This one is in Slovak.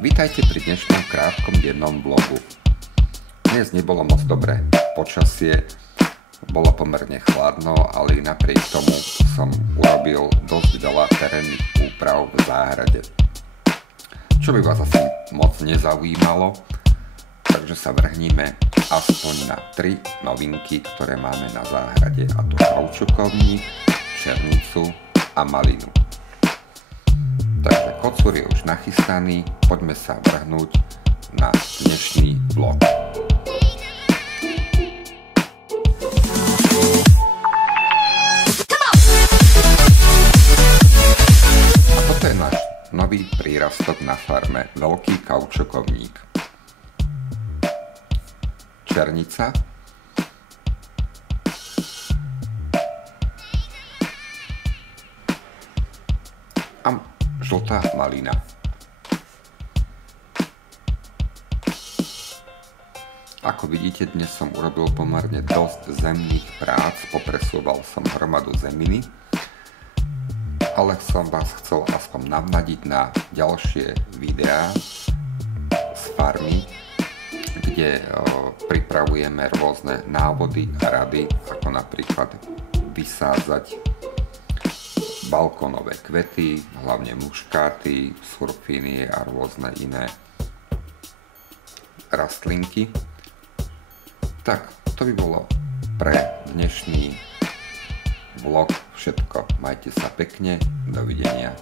Vítajte pri dnešnom krátkom dennom vlogu. Dnes nebolo moc dobré počasie, bolo pomerne chladno, ale napriek tomu som urobil dosť veľa terénnych úprav v záhrade. Čo by vás asi moc nezaujímalo, takže sa vrhníme aspoň na 3 novinky, ktoré máme na záhrade, a to kaučukovník, černicu a malinu. Takže kocúr je už nachystaný, poďme sa vrhnúť na dnešný vlog. A toto je náš nový prírastok na farme, veľký kaučukovník. Černica, a žltá malina. Ako vidíte, dnes som urobil pomerne dosť zemných prác, popresúval som hromadu zeminy, ale som vás chcel aspoň navnadiť na ďalšie videá z farmy, kde pripravujeme rôzne návody a rady, ako napríklad vysádzať balkónové kvety, hlavne muškáty, surfínie a rôzne iné rastlinky. Tak, to by bolo pre dnešný vlog všetko. Majte sa pekne, dovidenia.